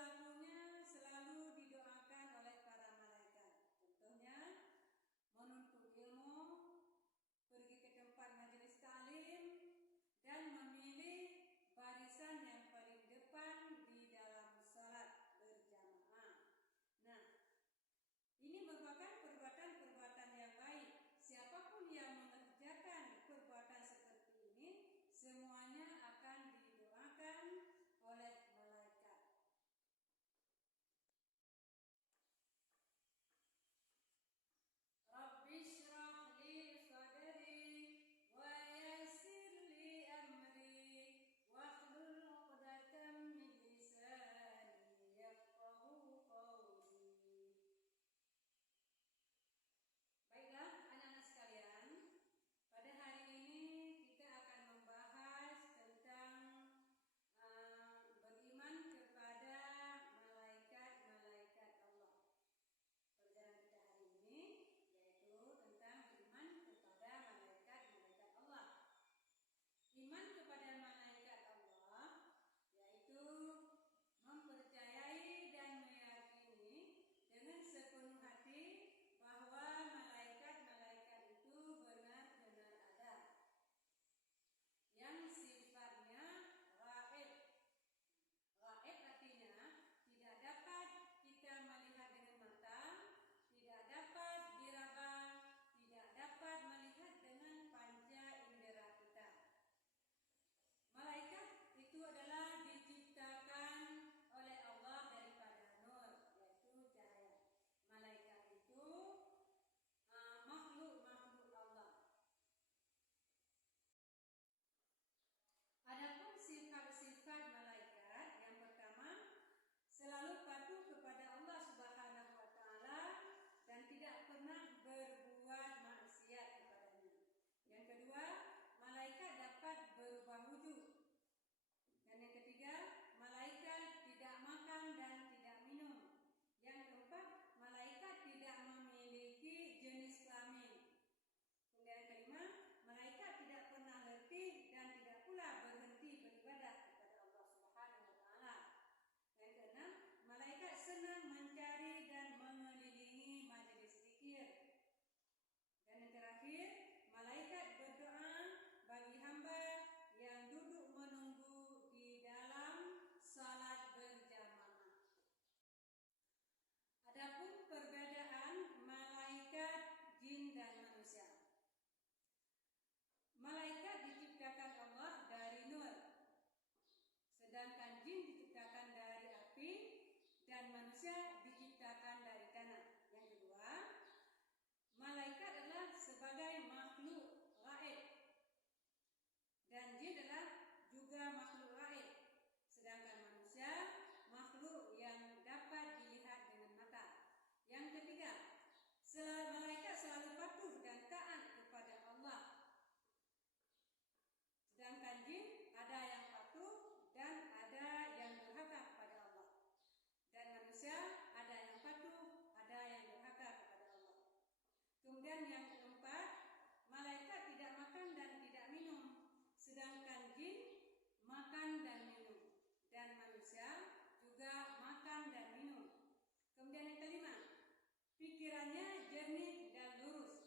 perilakunya selalu didoakan oleh para malaikat. Contohnya menuntut ilmu, pergi ke tempat majelis ta'lim, dan memilih barisan yang paling depan di dalam salat berjamaah. Nah, ini merupakan perbuatan-perbuatan yang baik. Siapapun yang mengerjakan perbuatan seperti ini, semuanya akan didoakan oleh malaikat. Rabbi shrah li sadri wa yassir li amri wahlul 'uqdatam min lisani yafqahu qawli. Baiklah anak-anak sekalian, pada hari ini kita akan membahas tentang beriman kepada malaikat-malaikat Allah. Pelajaran kita hari ini yaitu tentang beriman kepada malaikat-malaikat Allah. Iman kepada malaikat Allah yaitu mempercayai dan meyakini dengan sepenuh hati bahwa malaikat-malaikat itu benar-benar ada, yang sifatnya gaib. Gaib artinya tidak dapat kita melihat dengan mata, tidak dapat diraba, tidak dapat melihat dengan panca indera kita. Malaikat itu adalah diciptakan oleh Allah daripada nur, yaitu cahaya. Malaikat itu makhluk-makhluk Allah. Adapun sifat-sifat malaikat, yang pertama, selalu patuh kepada Allah Subhanahu wa Ta'ala dan tidak pernah berbuat maksiat kepadanya. Yang kedua, malaikat dapat berubah wujud. Dan yang ketiga, malaikat tidak makan dan tidak minum. Yang keempat, malaikat tidak memiliki jenis kelamin. Kemudian yang kelima, malaikat tidak pernah letih dan tidak pula berhenti beribadah kepada Allah Subhanahu wa Ta'ala. Yang keenam, malaikat senang mencari dan mengelilingi majelis zikir. Dan yang terakhir, malaikat berdoa bagi hamba yang duduk menunggu di dalam salat berjamaah. Adapun perbedaan malaikat, jin dan manusia. Malaikat diciptakan Allah dari nur, sedangkan jin diciptakan dari api dan manusia diciptakan dari tanah. Yang kedua, malaikat adalah sebagai makhluk gaib dan jin adalah juga makhluk gaib, sedangkan manusia makhluk yang dapat dilihat dengan mata. Yang ketiga, malaikat selalu patuh dan taat kepada Allah, sedangkan jin ada yang patuh dan ada yang durhaka kepada Allah, dan manusia ada yang patuh, ada yang durhaka kepada Allah. Kemudian yang keempat, malaikat tidak makan dan tidak minum, sedangkan jin makan dan minum, dan manusia juga makan dan minum. Kemudian yang kelima, pikirannya jernih dan lurus.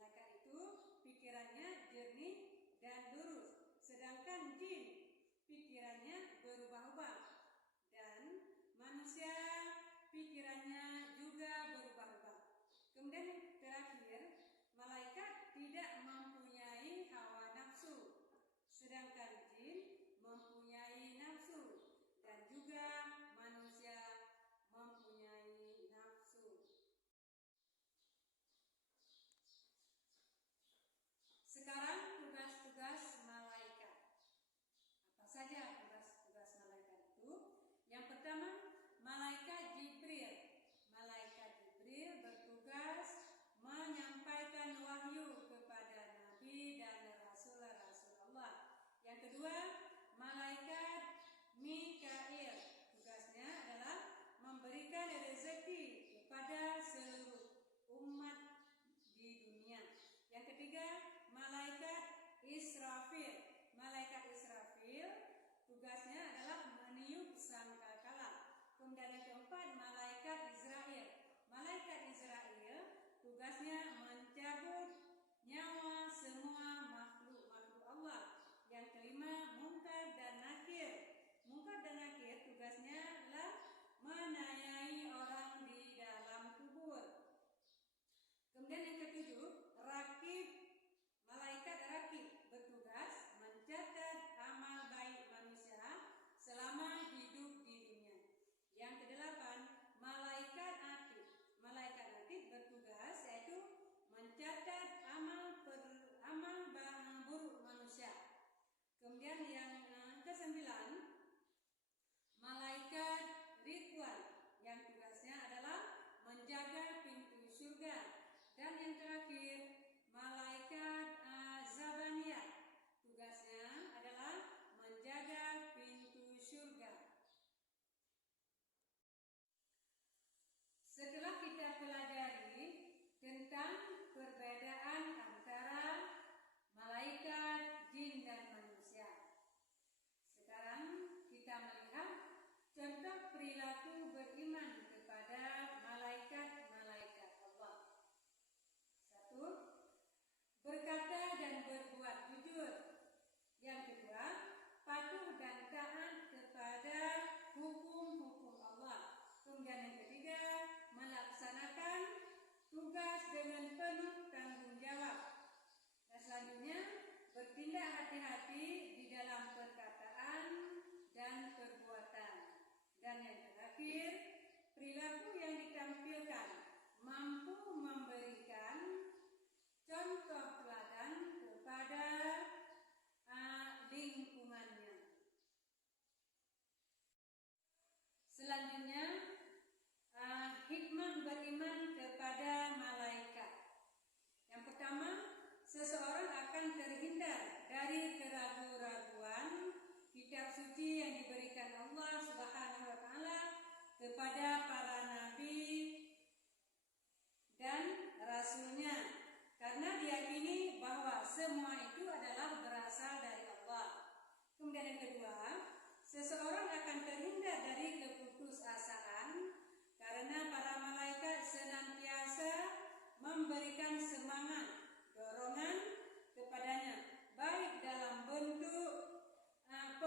Malaikat itu pikirannya jernih dan lurus, sedangkan jin pikirannya berubah-ubah, dan manusia pikirannya juga berubah-ubah. Kemudian yang terakhir,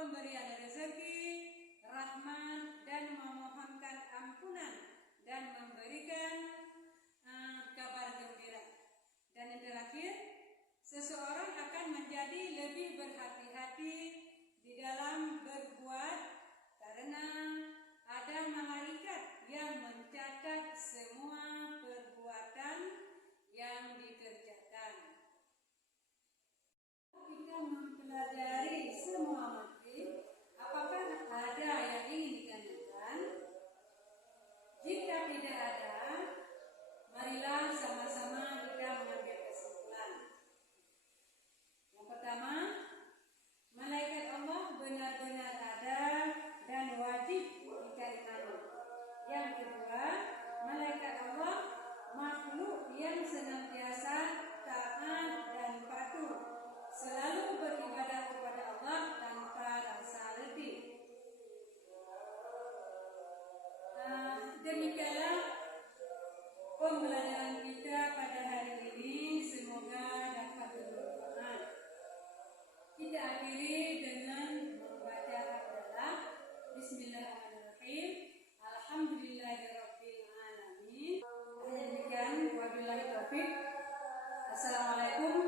pemberian rezeki, rahmat, dan memohonkan ampunan dan memberikan kabar gembira. Dan yang terakhir, seseorang akan menjadi lebih berhati-hati di dalam berbuat karena ada malaikat yang mencatat semua perbuatan yang dikerjakan. Kita mempelajari semua materi, apakah ada yang ingin ditanyakan? Jika tidak ada, marilah sama-sama kita mengambil kesimpulan. Yang pertama, malaikat Allah benar-benar ada dan wajib kita imani. Yang kedua, malaikat Allah makhluk yang senantiasa taat dan patuh, selalu beribadah kepada Allah tanpa rasa letih. Demikianlah pembelajaran kita pada hari ini, semoga dapat bermanfaat. Kita akhiri dengan membaca hamdalah. Bismillahirrahmanirrahim. Alhamdulillahirabbil alamin. Demikian, wabillahi taufik. Assalamualaikum